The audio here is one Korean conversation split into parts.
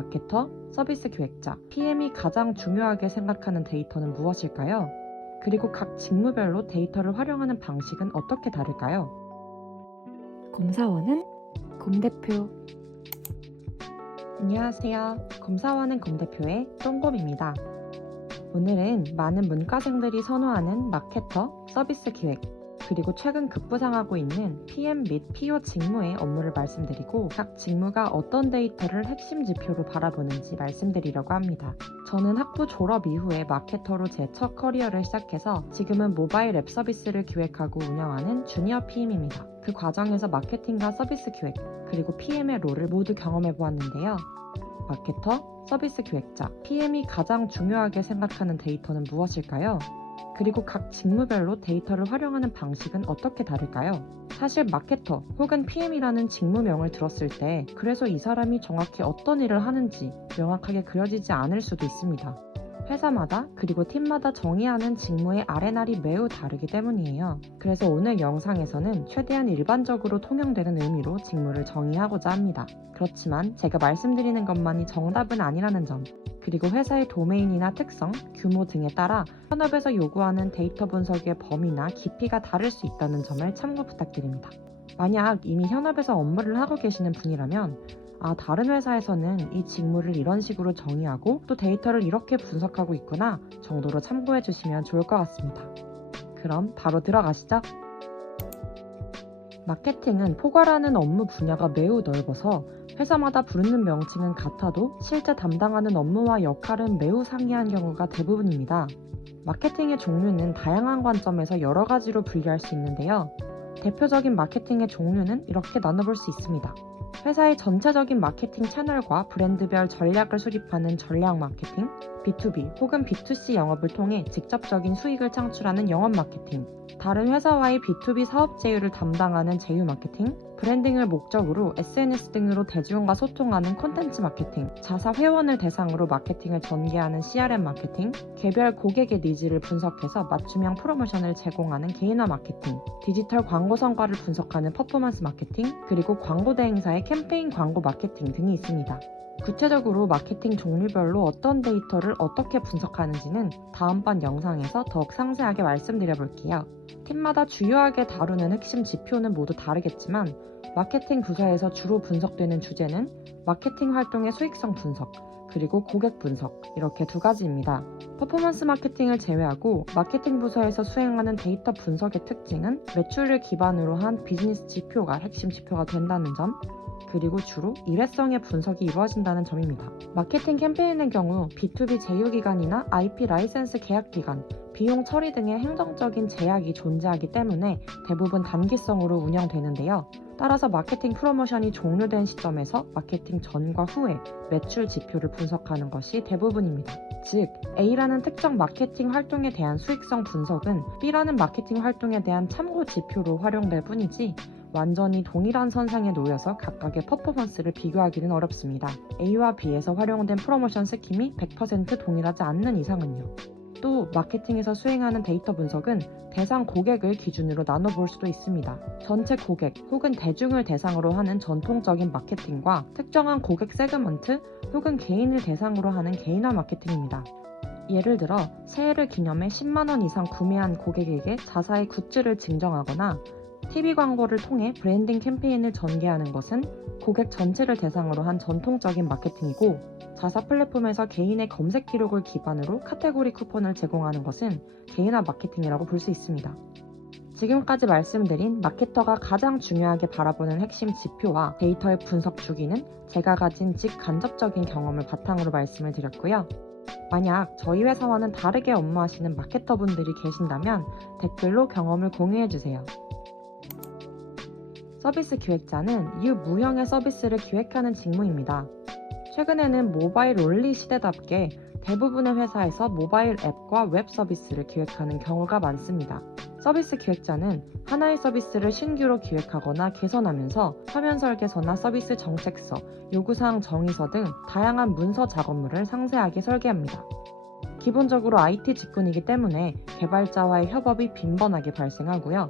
마케터, 서비스 기획자, PM이 가장 중요하게 생각하는 데이터는 무엇일까요? 그리고 각 직무별로 데이터를 활용하는 방식은 어떻게 다를까요? 검사원은 검대표. 안녕하세요. 검사원은 검대표의 똥곰입니다. 오늘은 많은 문과생들이 선호하는 마케터, 서비스 기획, 그리고 최근 급부상하고 있는 PM 및 PO 직무의 업무를 말씀드리고 각 직무가 어떤 데이터를 핵심 지표로 바라보는지 말씀드리려고 합니다. 저는 학부 졸업 이후에 마케터로 제 첫 커리어를 시작해서 지금은 모바일 앱 서비스를 기획하고 운영하는 주니어 PM입니다. 그 과정에서 마케팅과 서비스 기획, 그리고 PM의 롤을 모두 경험해 보았는데요. 마케터, 서비스 기획자, PM이 가장 중요하게 생각하는 데이터는 무엇일까요? 그리고 각 직무별로 데이터를 활용하는 방식은 어떻게 다를까요? 사실 마케터 혹은 PM이라는 직무명을 들었을 때 그래서 이 사람이 정확히 어떤 일을 하는지 명확하게 그려지지 않을 수도 있습니다. 회사마다 그리고 팀마다 정의하는 직무의 아레날이 매우 다르기 때문이에요. 그래서 오늘 영상에서는 최대한 일반적으로 통용되는 의미로 직무를 정의하고자 합니다. 그렇지만 제가 말씀드리는 것만이 정답은 아니라는 점, 그리고 회사의 도메인이나 특성, 규모 등에 따라 현업에서 요구하는 데이터 분석의 범위나 깊이가 다를 수 있다는 점을 참고 부탁드립니다. 만약 이미 현업에서 업무를 하고 계시는 분이라면 다른 회사에서는 이 직무를 이런 식으로 정의하고 또 데이터를 이렇게 분석하고 있구나 정도로 참고해 주시면 좋을 것 같습니다. 그럼 바로 들어가시죠. 마케팅은 포괄하는 업무 분야가 매우 넓어서 회사마다 부르는 명칭은 같아도 실제 담당하는 업무와 역할은 매우 상이한 경우가 대부분입니다. 마케팅의 종류는 다양한 관점에서 여러 가지로 분류할 수 있는데요. 대표적인 마케팅의 종류는 이렇게 나눠볼 수 있습니다. 회사의 전체적인 마케팅 채널과 브랜드별 전략을 수립하는 전략 마케팅, B2B 혹은 B2C 영업을 통해 직접적인 수익을 창출하는 영업 마케팅, 다른 회사와의 B2B 사업 제휴를 담당하는 제휴 마케팅, 브랜딩을 목적으로 SNS 등으로 대중과 소통하는 콘텐츠 마케팅, 자사 회원을 대상으로 마케팅을 전개하는 CRM 마케팅, 개별 고객의 니즈를 분석해서 맞춤형 프로모션을 제공하는 개인화 마케팅, 디지털 광고 성과를 분석하는 퍼포먼스 마케팅, 그리고 광고 대행사의 캠페인 광고 마케팅 등이 있습니다. 구체적으로 마케팅 종류별로 어떤 데이터를 어떻게 분석하는지는 다음번 영상에서 더욱 상세하게 말씀드려 볼게요. 팀마다 주요하게 다루는 핵심 지표는 모두 다르겠지만 마케팅 부서에서 주로 분석되는 주제는 마케팅 활동의 수익성 분석, 그리고 고객 분석 이렇게 두 가지입니다. 퍼포먼스 마케팅을 제외하고 마케팅 부서에서 수행하는 데이터 분석의 특징은 매출을 기반으로 한 비즈니스 지표가 핵심 지표가 된다는 점, 그리고 주로 일회성의 분석이 이루어진다는 점입니다. 마케팅 캠페인의 경우 B2B 제휴기간이나 IP 라이센스 계약기간, 비용 처리 등의 행정적인 제약이 존재하기 때문에 대부분 단기성으로 운영되는데요. 따라서 마케팅 프로모션이 종료된 시점에서 마케팅 전과 후에 매출 지표를 분석하는 것이 대부분입니다. 즉, A라는 특정 마케팅 활동에 대한 수익성 분석은 B라는 마케팅 활동에 대한 참고 지표로 활용될 뿐이지 완전히 동일한 선상에 놓여서 각각의 퍼포먼스를 비교하기는 어렵습니다. A와 B에서 활용된 프로모션 스킴이 100% 동일하지 않는 이상은요. 또 마케팅에서 수행하는 데이터 분석은 대상 고객을 기준으로 나눠볼 수도 있습니다. 전체 고객 혹은 대중을 대상으로 하는 전통적인 마케팅과 특정한 고객 세그먼트 혹은 개인을 대상으로 하는 개인화 마케팅입니다. 예를 들어 새해를 기념해 10만원 이상 구매한 고객에게 자사의 굿즈를 증정하거나 TV 광고를 통해 브랜딩 캠페인을 전개하는 것은 고객 전체를 대상으로 한 전통적인 마케팅이고, 자사 플랫폼에서 개인의 검색 기록을 기반으로 카테고리 쿠폰을 제공하는 것은 개인화 마케팅이라고 볼 수 있습니다. 지금까지 말씀드린 마케터가 가장 중요하게 바라보는 핵심 지표와 데이터의 분석 주기는 제가 가진 직간접적인 경험을 바탕으로 말씀을 드렸고요. 만약 저희 회사와는 다르게 업무하시는 마케터분들이 계신다면 댓글로 경험을 공유해주세요. 서비스 기획자는 유무형의 서비스를 기획하는 직무입니다. 최근에는 모바일 온리 시대답게 대부분의 회사에서 모바일 앱과 웹 서비스를 기획하는 경우가 많습니다. 서비스 기획자는 하나의 서비스를 신규로 기획하거나 개선하면서 화면 설계서나 서비스 정책서, 요구사항 정의서 등 다양한 문서 작업물을 상세하게 설계합니다. 기본적으로 IT 직군이기 때문에 개발자와의 협업이 빈번하게 발생하고요.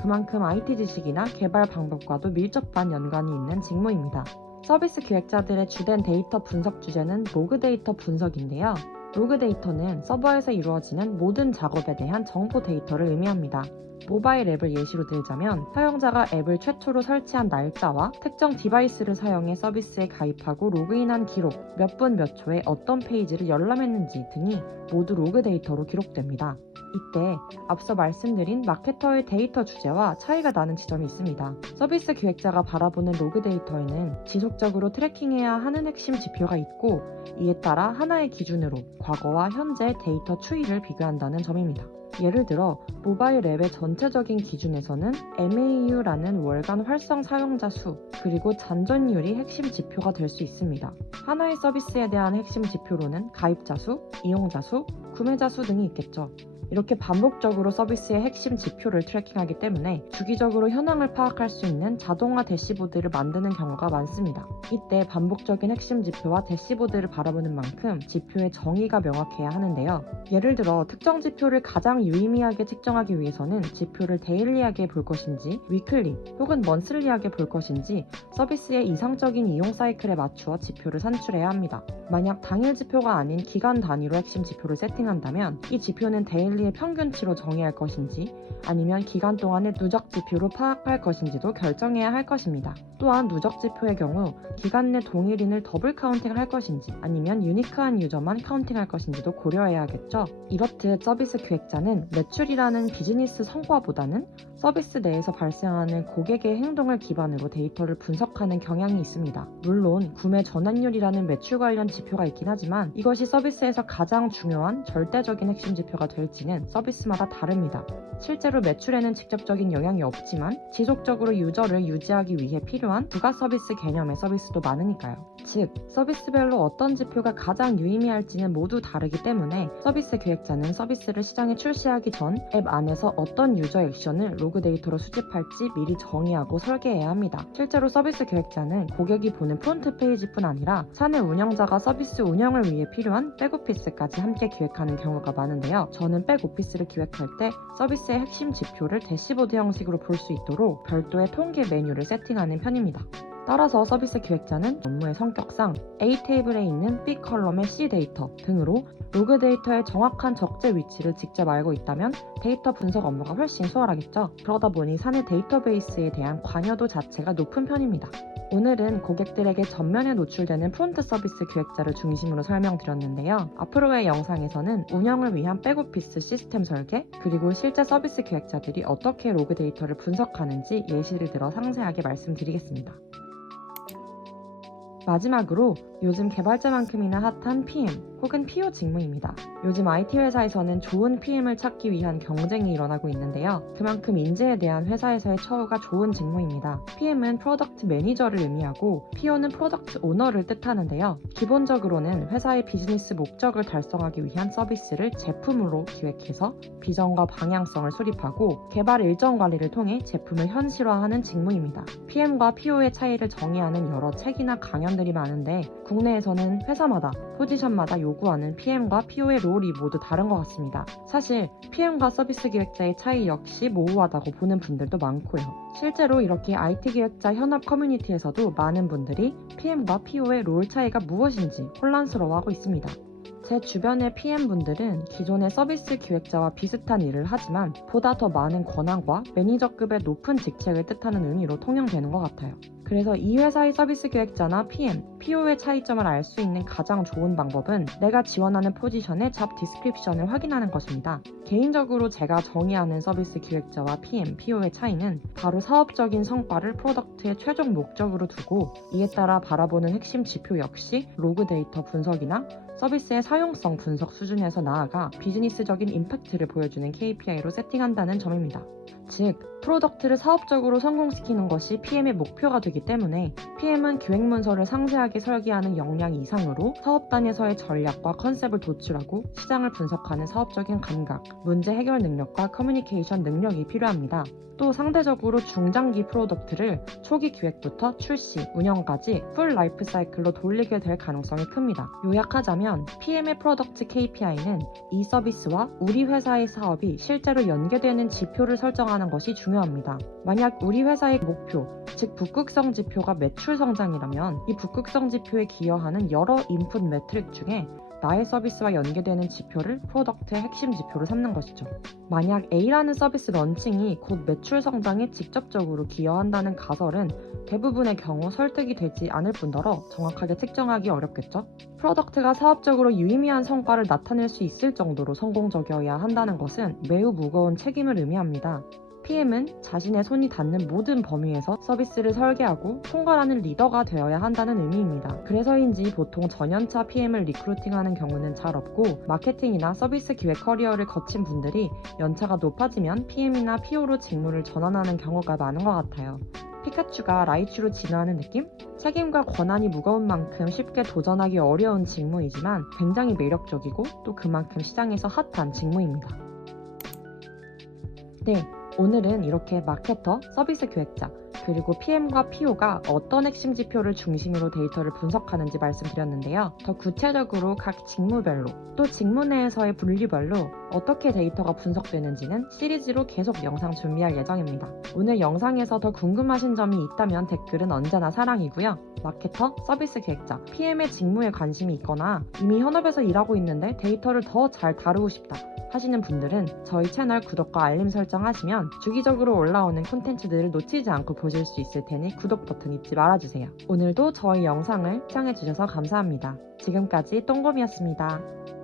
그만큼 IT 지식이나 개발 방법과도 밀접한 연관이 있는 직무입니다. 서비스 기획자들의 주된 데이터 분석 주제는 로그 데이터 분석인데요. 로그 데이터는 서버에서 이루어지는 모든 작업에 대한 정보 데이터를 의미합니다. 모바일 앱을 예시로 들자면 사용자가 앱을 최초로 설치한 날짜와 특정 디바이스를 사용해 서비스에 가입하고 로그인한 기록, 몇 분 몇 초에 어떤 페이지를 열람했는지 등이 모두 로그 데이터로 기록됩니다. 이때 앞서 말씀드린 마케터의 데이터 주제와 차이가 나는 지점이 있습니다. 서비스 기획자가 바라보는 로그 데이터에는 지속적으로 트래킹해야 하는 핵심 지표가 있고 이에 따라 하나의 기준으로 과거와 현재 데이터 추이를 비교한다는 점입니다. 예를 들어 모바일 앱의 전체적인 기준에서는 MAU라는 월간 활성 사용자 수 그리고 잔존율이 핵심 지표가 될 수 있습니다. 하나의 서비스에 대한 핵심 지표로는 가입자 수, 이용자 수, 구매자 수 등이 있겠죠. 이렇게 반복적으로 서비스의 핵심 지표를 트래킹하기 때문에 주기적으로 현황을 파악할 수 있는 자동화 대시보드를 만드는 경우가 많습니다. 이때 반복적인 핵심 지표와 대시보드를 바라보는 만큼 지표의 정의가 명확해야 하는데요. 예를 들어 특정 지표를 가장 유의미하게 측정하기 위해서는 지표를 데일리하게 볼 것인지 위클리 혹은 먼슬리하게 볼 것인지 서비스의 이상적인 이용 사이클에 맞추어 지표를 산출해야 합니다. 만약 당일 지표가 아닌 기간 단위로 핵심 지표를 세팅한다면 이 지표는 데일리의 평균치로 정의할 것인지 아니면 기간 동안의 누적 지표로 파악할 것인지도 결정해야 할 것입니다. 또한 누적 지표의 경우 기간 내 동일인을 더블 카운팅할 것인지 아니면 유니크한 유저만 카운팅할 것인지도 고려해야 하겠죠. 이렇듯 서비스 기획자는 매출이라는 비즈니스 성과보다는 서비스 내에서 발생하는 고객의 행동을 기반으로 데이터를 분석하는 경향이 있습니다. 물론 구매 전환율이라는 매출 관련 지표가 있긴 하지만 이것이 서비스에서 가장 중요한 절대적인 핵심 지표가 될지는 서비스마다 다릅니다. 실제로 매출에는 직접적인 영향이 없지만 지속적으로 유저를 유지하기 위해 필요한 부가 서비스 개념의 서비스도 많으니까요. 즉, 서비스별로 어떤 지표가 가장 유의미할지는 모두 다르기 때문에 서비스 기획자는 서비스를 시장에 출시하기 전 앱 안에서 어떤 유저 액션을 로그 데이터로 수집할지 미리 정의하고 설계해야 합니다. 실제로 서비스 기획자는 고객이 보는 프론트 페이지뿐 아니라 사내 운영자가 서비스 운영을 위해 필요한 백오피스까지 함께 기획하는 경우가 많은데요. 저는 백오피스를 기획할 때 서비스의 핵심 지표를 대시보드 형식으로 볼 수 있도록 별도의 통계 메뉴를 세팅하는 편입니다. 따라서 서비스 기획자는 업무의 성격상 A 테이블에 있는 B 컬럼의 C 데이터 등으로 로그 데이터의 정확한 적재 위치를 직접 알고 있다면 데이터 분석 업무가 훨씬 수월하겠죠. 그러다 보니 사내 데이터베이스에 대한 관여도 자체가 높은 편입니다. 오늘은 고객들에게 전면에 노출되는 프론트 서비스 기획자를 중심으로 설명드렸는데요. 앞으로의 영상에서는 운영을 위한 백오피스 시스템 설계, 그리고 실제 서비스 기획자들이 어떻게 로그 데이터를 분석하는지 예시를 들어 상세하게 말씀드리겠습니다. 마지막으로 요즘 개발자만큼이나 핫한 PM 혹은 PO 직무입니다. 요즘 IT 회사에서는 좋은 PM을 찾기 위한 경쟁이 일어나고 있는데요. 그만큼 인재에 대한 회사에서의 처우가 좋은 직무입니다. PM은 프로덕트 매니저를 의미하고 PO는 프로덕트 오너를 뜻하는데요. 기본적으로는 회사의 비즈니스 목적을 달성하기 위한 서비스를 제품으로 기획해서 비전과 방향성을 수립하고 개발 일정 관리를 통해 제품을 현실화하는 직무입니다. PM과 PO의 차이를 정의하는 여러 책이나 강연들이 많은데 국내에서는 회사마다 포지션마다 요구하는 PM과 PO의 롤이 모두 다른 것 같습니다. 사실 PM과 서비스 기획자의 차이 역시 모호하다고 보는 분들도 많고요. 실제로 이렇게 IT 기획자 현업 커뮤니티에서도 많은 분들이 PM과 PO의 롤 차이가 무엇인지 혼란스러워하고 있습니다. 제 주변의 PM분들은 기존의 서비스 기획자와 비슷한 일을 하지만 보다 더 많은 권한과 매니저급의 높은 직책을 뜻하는 의미로 통용되는 것 같아요. 그래서 이 회사의 서비스 기획자나 PM, PO의 차이점을 알 수 있는 가장 좋은 방법은 내가 지원하는 포지션의 잡 디스크립션을 확인하는 것입니다. 개인적으로 제가 정의하는 서비스 기획자와 PM, PO의 차이는 바로 사업적인 성과를 프로덕트의 최종 목적으로 두고 이에 따라 바라보는 핵심 지표 역시 로그 데이터 분석이나 서비스의 사용성 분석 수준에서 나아가 비즈니스적인 임팩트를 보여주는 KPI로 세팅한다는 점입니다. 즉, 프로덕트를 사업적으로 성공시키는 것이 PM의 목표가 되기 때문에 PM은 기획문서를 상세하게 설계하는 역량 이상으로 사업단에서의 전략과 컨셉을 도출하고 시장을 분석하는 사업적인 감각, 문제 해결 능력과 커뮤니케이션 능력이 필요합니다. 또 상대적으로 중장기 프로덕트를 초기 기획부터 출시, 운영까지 풀 라이프 사이클로 돌리게 될 가능성이 큽니다. 요약하자면 PM의 PM의 프로덕트 KPI는 이 서비스와 우리 회사의 사업이 실제로 연계되는 지표를 설정하는 것이 중요합니다. 만약 우리 회사의 목표, 즉 북극성 지표가 매출 성장이라면 이 북극성 지표에 기여하는 여러 인풋 매트릭 중에 나의 서비스와 연계되는 지표를 프로덕트의 핵심 지표로 삼는 것이죠. 만약 A라는 서비스 런칭이 곧 매출 성장에 직접적으로 기여한다는 가설은 대부분의 경우 설득이 되지 않을 뿐더러 정확하게 측정하기 어렵겠죠. 프로덕트가 사업적으로 유의미한 성과를 나타낼 수 있을 정도로 성공적이어야 한다는 것은 매우 무거운 책임을 의미합니다. PM은 자신의 손이 닿는 모든 범위에서 서비스를 설계하고 총괄하는 리더가 되어야 한다는 의미입니다. 그래서인지 보통 전연차 PM을 리크루팅하는 경우는 잘 없고 마케팅이나 서비스 기획 커리어를 거친 분들이 연차가 높아지면 PM이나 PO로 직무를 전환하는 경우가 많은 것 같아요. 피카츄가 라이츄로 진화하는 느낌? 책임과 권한이 무거운 만큼 쉽게 도전하기 어려운 직무이지만 굉장히 매력적이고 또 그만큼 시장에서 핫한 직무입니다. 네, 오늘은 이렇게 마케터, 서비스 기획자, 그리고 PM과 PO가 어떤 핵심 지표를 중심으로 데이터를 분석하는지 말씀드렸는데요. 더 구체적으로 각 직무별로, 또 직무 내에서의 분류별로 어떻게 데이터가 분석되는지는 시리즈로 계속 영상 준비할 예정입니다. 오늘 영상에서 더 궁금하신 점이 있다면 댓글은 언제나 사랑이고요. 마케터, 서비스 기획자, PM의 직무에 관심이 있거나 이미 현업에서 일하고 있는데 데이터를 더 잘 다루고 싶다 하시는 분들은 저희 채널 구독과 알림 설정하시면 주기적으로 올라오는 콘텐츠들을 놓치지 않고 보실 수 있을 테니 구독 버튼 잊지 말아주세요. 오늘도 저희 영상을 시청해주셔서 감사합니다. 지금까지 똥곰이었습니다.